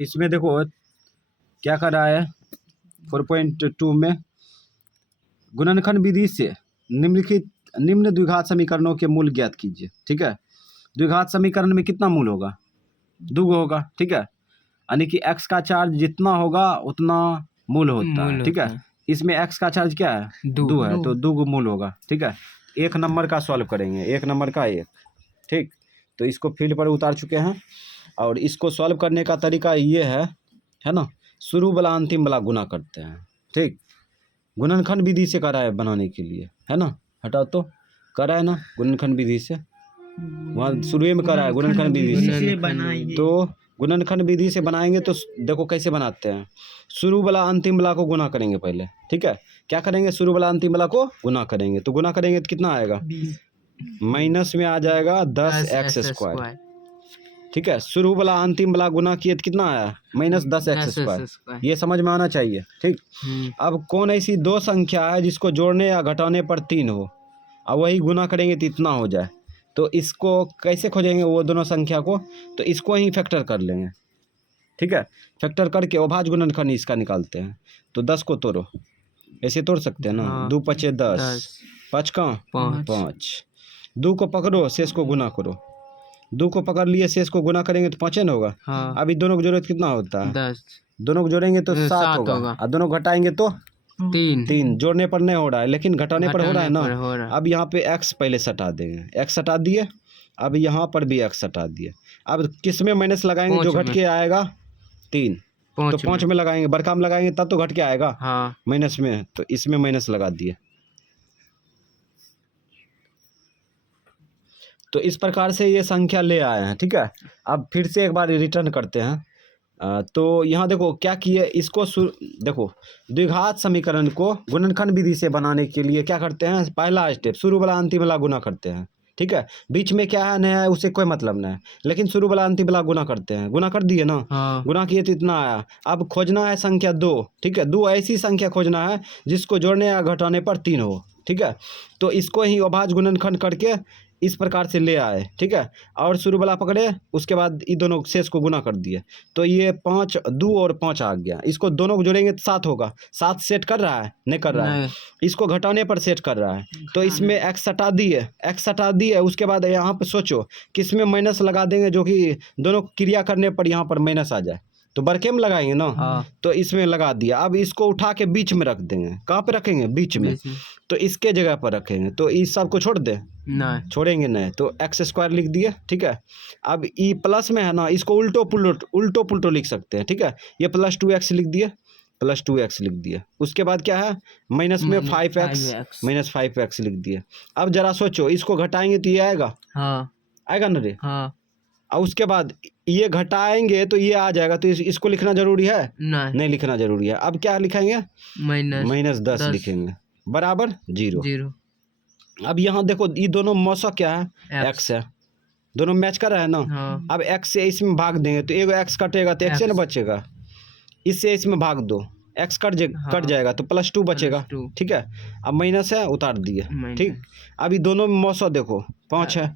इसमें देखो क्या कर रहा है 4.2 में गुणनखंड विधि से निम्न द्विघात समीकरणों के मूल ज्ञात कीजिए। ठीक है, द्विघात समीकरण में कितना मूल होगा? दो होगा। ठीक है, यानी कि x का चार्ज जितना होगा उतना मूल होता है। ठीक है, इसमें x का चार्ज क्या है? दो है, तो दो मूल होगा। ठीक है, एक नंबर का सॉल्व करेंगे, एक नंबर का एक। ठीक, तो इसको फील्ड पर उतार चुके हैं और इसको सॉल्व करने का तरीका ये है ना, शुरू वाला अंतिम वाला गुना करते हैं। ठीक, गुणनखंड विधि से करा है बनाने के लिए, है ना। हटाओ तो करा है ना गुणनखंड विधि से, वहाँ शुरू में करा है गुणनखंड विधि से। तो गुणनखंड विधि से बनाएंगे तो देखो कैसे बनाते हैं। शुरू वाला अंतिम वाला को गुना करेंगे पहले। ठीक है, क्या करेंगे? शुरू वाला अंतिम वाला को गुना करेंगे, तो गुना करेंगे तो कितना आएगा? माइनस में आ जाएगा 10x²। ठीक है, शुरू वाला अंतिम वाला गुना किए तो कितना आया? -10x²। ये समझ में आना चाहिए। ठीक, अब कौन ऐसी दो संख्या है जिसको जोड़ने या घटाने पर 3 हो, अब वही गुना करेंगे तो इतना हो जाए। तो इसको कैसे खोजेंगे वो दोनों संख्या को? तो इसको ही फैक्टर कर लेंगे। ठीक है, फैक्टर करके अभाज्य गुणनखंड इसका निकालते हैं। तो 10 को तोड़ो, ऐसे तोड़ सकते हैं ना। 2 × 5 = 10, 5 का 5। 2 को पकड़ो, शेष को गुना करो। 2 को पकड़ लिए, शेष को गुना करेंगे तो 5 न होगा। अभी दोनों को जोड़े तो कितना होता है? 10। दोनों को जोड़ेंगे तो 7 होगा और दोनों घटाएंगे तो 3। जोड़ने पर नहीं हो रहा है, लेकिन घटाने पर हो रहा है ना। अब यहाँ पे x पहले सटा देंगे, x सटा दिए। अब यहाँ पर भी x सटा दिए। अब किस में माइनस लगाएंगे? जो घट के आएगा 3, तो 5 में लगाएंगे। बड़का में लगाएंगे तब तो घट के आएगा माइनस में, तो इसमें माइनस लगा दिए। तो इस प्रकार से ये संख्या ले आए हैं। ठीक है, अब फिर से एक बार रिटर्न करते हैं। तो यहाँ देखो क्या किए, इसको देखो द्विघात समीकरण को गुणनखंड विधि से बनाने के लिए क्या करते हैं? पहला स्टेप शुरू वाला अंतिम वाला गुना करते हैं। ठीक है, बीच में क्या है नया है उससे कोई मतलब नहीं, लेकिन शुरू वाला अंतिम वाला गुना करते हैं। गुना कर दिए ना। गुना किए तो इतना आया। अब खोजना है संख्या 2। ठीक है, 2 ऐसी संख्या खोजना है जिसको जोड़ने या घटाने पर 3 हो। ठीक है, तो इसको ही अभाज्य गुणनखंड करके इस प्रकार से ले आए। ठीक है, और शुरू वाला पकड़े, उसके बाद ये दोनों शेष को गुना कर दिए, तो ये 5, 2 और 5 आ गया। इसको दोनों को जोड़ेंगे तो 7 होगा। 7 सेट कर रहा है? नहीं कर रहा है। इसको घटाने पर सेट कर रहा है, तो इसमें x सटा दिए, x सटा दिए। उसके बाद यहाँ पर सोचो किसमें माइनस लगा देंगे, जो कि दोनों क्रिया करने पर यहाँ पर माइनस आ जाए, तो बरके में लगाएंगे ना। तो इसमें लगा दिया। अब इसको उठा के बीच में रख देंगे। कहाँ पे रखेंगे? बीच में। तो इसके जगह पर रखेंगे, तो इस सब को छोड़ दे, नहीं छोड़ेंगे नहीं, तो x² लिख दिए। ठीक है, अब ई प्लस में है ना, इसको उल्टो पुल्टो लिख सकते हैं। ठीक है, ये +2x लिख दिए, +2x लिख दिए। उसके बाद क्या है? माइनस में 5x, -5x लिख दिए। अब जरा सोचो, इसको घटाएंगे तो ये आएगा? आएगा ना रे। और उसके बाद ये घटाएंगे तो ये आ जाएगा, तो इसको लिखना जरूरी है? नहीं लिखना जरूरी है। अब क्या लिखेंगे? -10 लिखेंगे, बराबर 0। अब यहाँ देखो ये दोनों मौसा क्या है? x है। दोनों मैच कर रहा है ना। अब x से इसमें भाग देंगे तो एगो x कटेगा तो x से ना बचेगा। इससे इसमें भाग दो, x कट जाएगा तो +2 बचेगा। ठीक है, अब माइनस है, उतार दिए। ठीक, अभी दोनों में मौसा देखो 5 है,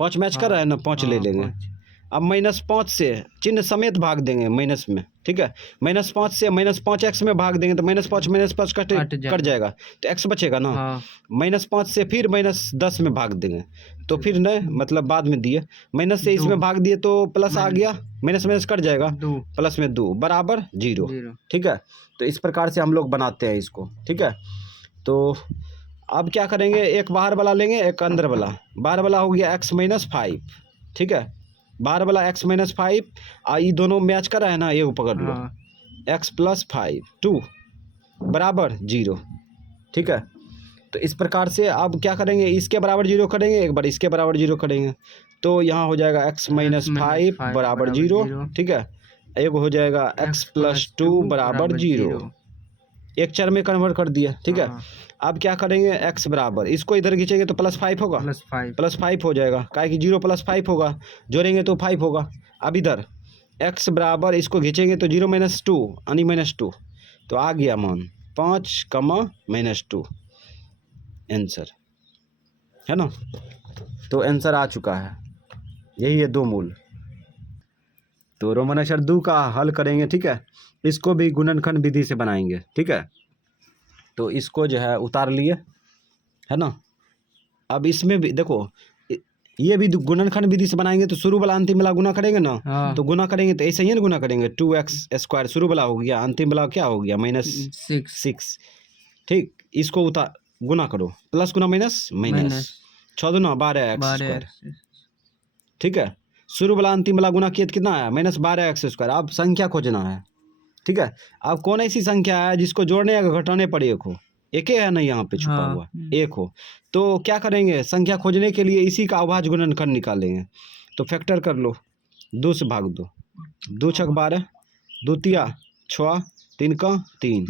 5 मैच कर रहा है ना, 5 ले लेंगे। अब -5 से चिन्ह समेत भाग देंगे माइनस में। ठीक है, -5 से -5x में भाग देंगे तो -5 कट जाएगा, तो x बचेगा ना। -5 से फिर -10 में भाग देंगे, तो फिर नहीं, मतलब बाद में दिए। माइनस से इसमें भाग दिए तो प्लस आ गया, माइनस कट जाएगा, प्लस में 2 बराबर 0। ठीक है, तो इस प्रकार से हम लोग बनाते हैं इसको। ठीक है, तो अब क्या करेंगे? एक बाहर वाला लेंगे, एक अंदर वाला। बाहर वाला हो गया x - 5। ठीक है, बाहर वाला x - 5 और ये दोनों मैच कर रहा है ना, ये पकड़ लो। x + 5 2 बराबर 0। ठीक है, तो इस प्रकार से अब क्या करेंगे? इसके बराबर 0 करेंगे, एक बार इसके बराबर 0 करेंगे, तो यहाँ हो जाएगा x - 5 बराबर 0। ठीक है, एक हो जाएगा x + 2 बराबर 0। एक चर में कन्वर्ट कर दिया। ठीक है, अब क्या करेंगे? x बराबर, इसको इधर खींचेंगे तो +5 होगा, +5 हो जाएगा, काहे कि 0 + 5 होगा, जोड़ेंगे तो 5 होगा। अब इधर x बराबर, इसको खींचेंगे तो 0 - 2 यानी -2, तो आ गया मान 5, -2 आंसर, है ना। तो आंसर आ चुका है, यही है 2 मूल। तो रोमन अक्षर 2 का हल करेंगे, ठीक है। इसको भी गुणनखंड विधि से बनाएंगे, ठीक है। तो इसको जो है उतार लिए, है ना। अब इसमें भी देखो, ये भी गुणनखंड विधि से बनाएंगे तो शुरू वाला अंतिम वाला गुना करेंगे ना। हाँ। तो गुना करेंगे तो ऐसे ही ना गुना करेंगे, 2x² शुरू वाला हो गया, अंतिम वाला क्या हो गया -6, ठीक। इसको उतार गुना करो, प्लस गुना माइनस माइनस, 6 दूना 12x², ठीक है। शुरू वाला अंतिम वाला गुना किया तो कितना आया -12x²। अब संख्या खोजना है, ठीक है। अब कौन ऐसी संख्या है जिसको जोड़ने या घटाने पर एक हो, एक ही है ना यहाँ पे छुपा हुआ, एक हो। तो क्या करेंगे, संख्या खोजने के लिए इसी का अभाज्य गुणनखंड निकालेंगे। तो फैक्टर कर लो, 2 से भाग दो, 2 छक 12, 2 तिया 6, 3 का 3।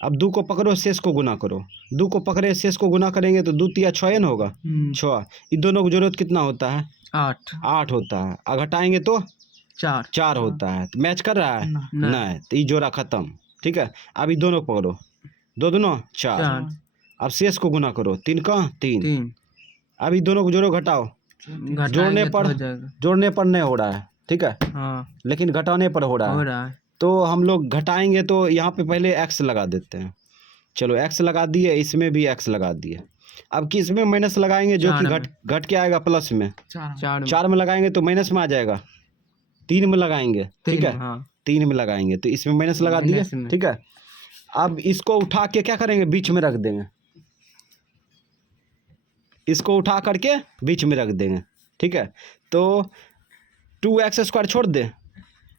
अब 2 को पकड़ो, शेष को गुना करो, 2 को पकड़े शेष को गुना करेंगे तो 2 तिया 6 ना होगा, 6। इन दोनों को जरूरत कितना होता है, 8 होता है। और घटाएंगे तो 4 होता है। तो मैच कर रहा है नहीं, तो ये जोड़ा खत्म, ठीक है। अब ये दोनों पकड़ो, 2 दूना 4। अब शेष को गुना करो, 3 का 3। अब ये दोनों को जोड़ो, घटाओ, जोड़ने पर नहीं हो रहा है, ठीक है। लेकिन घटाने पर हो रहा है। तो हम लोग घटाएंगे तो यहाँ पे पहले x लगा देते हैं। चलो x लगा दिए, इसमें भी x लगा दिए। अब किस में माइनस लगाएंगे, जो कि घट के आएगा प्लस में, 4 में लगाएंगे तो माइनस में आ जाएगा। 3 में लगाएंगे, ठीक है। 3 में लगाएंगे तो इसमें माइनस लगा दिए, ठीक है। अब इसको उठा के क्या करेंगे, बीच में रख देंगे, इसको उठा करके बीच में रख देंगे, ठीक है। तो 2x² छोड़ दे,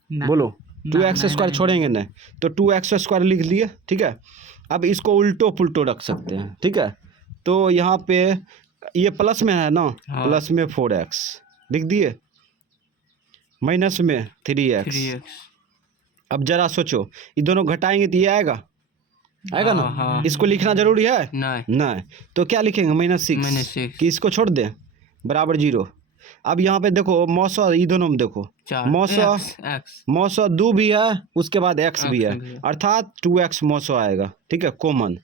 बोलो 2x² छोड़ेंगे नहीं, तो 2x² लिख लिए, ठीक है। अब इसको उल्टो पुल्टो रख सकते हैं, ठीक है। तो यहाँ पे ये प्लस में है ना, प्लस में 4x लिख दिए, माइनस में 3x। अब जरा सोचो, ये दोनों घटाएंगे तो ये आएगा ना। इसको लिखना जरूरी है नहीं। तो क्या लिखेंगे, -6 कि इसको छोड़ दे, बराबर 0। अब यहाँ पे देखो मौसा, ये दोनों में देखो मौसा 2 भी है, उसके बाद x भी है, अर्थात 2x मौसा आएगा, ठीक है, कॉमन।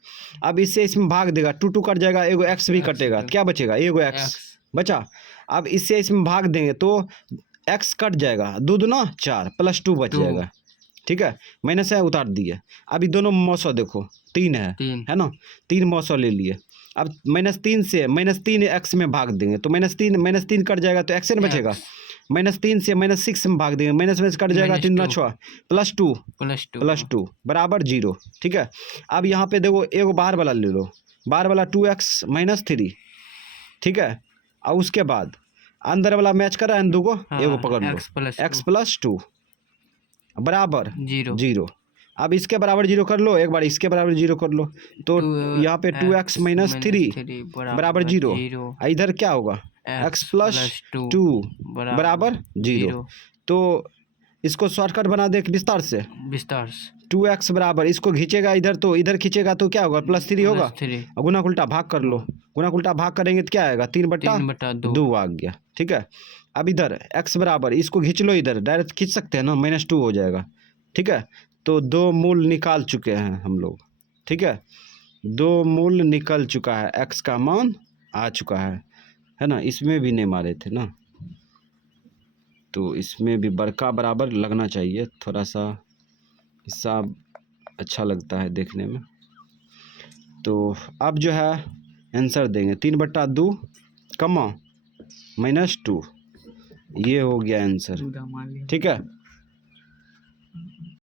अब इससे इसमें भाग देगा, 2 कट जाएगा, एगो x भी कटेगा, क्या बचेगा, एगो x बचा। अब इससे इसमें भाग देंगे तो x कट जाएगा, 2 दूना 4 प्लस 2 बच जाएगा, ठीक है। मैंने से उतार दिए। अब ये दोनों मौसा देखो 3 है ना, 3 मौसा ले लिए। अब -3 से -3 x में भाग देंगे तो -3 कट जाएगा तो x न बचेगा। -3 से -6 में भाग देंगे, माइनस में कट जाएगा, 3 दूना 6 प्लस 2 बराबर 0, ठीक है। अब यहाँ पे देखो एगो बाहर वाला ले लो, बाहर वाला 2x - 3, ठीक है। और उसके बाद अंदर वाला मैच कर रहा है, 2 को एगो पकड़ लो, x + 2 बराबर 0। अब इसके बराबर 0 कर लो, एक बार इसके बराबर 0 कर लो, तो यहाँ पे 2x - 3 बराबर 0। इधर क्या होगा, x + 2 बराबर 0। तो इसको शॉर्टकट बना दे विस्तार से 2x बराबर, इसको खींचेगा इधर, तो इधर खींचेगा तो क्या होगा, +3 होगा। और गुना उल्टा भाग कर लो, गुना उल्टा भाग करेंगे तो क्या आएगा, 3/2 आ गया, ठीक है। अब इधर x बराबर, इसको खींच लो, इधर डायरेक्ट खींच सकते हैं ना, -2 हो जाएगा, ठीक है। तो 2 मूल निकाल चुके हैं हम लोग, ठीक है। 2 मूल निकल चुका है, x का मान आ चुका है ना। इसमें भी नहीं मारे थे ना, तो इसमें भी बड़का बराबर लगना चाहिए, थोड़ा सा हिसाब अच्छा लगता है देखने में। तो अब जो है आंसर देंगे 3/2 कमा -2, ये हो गया आंसर, ठीक है।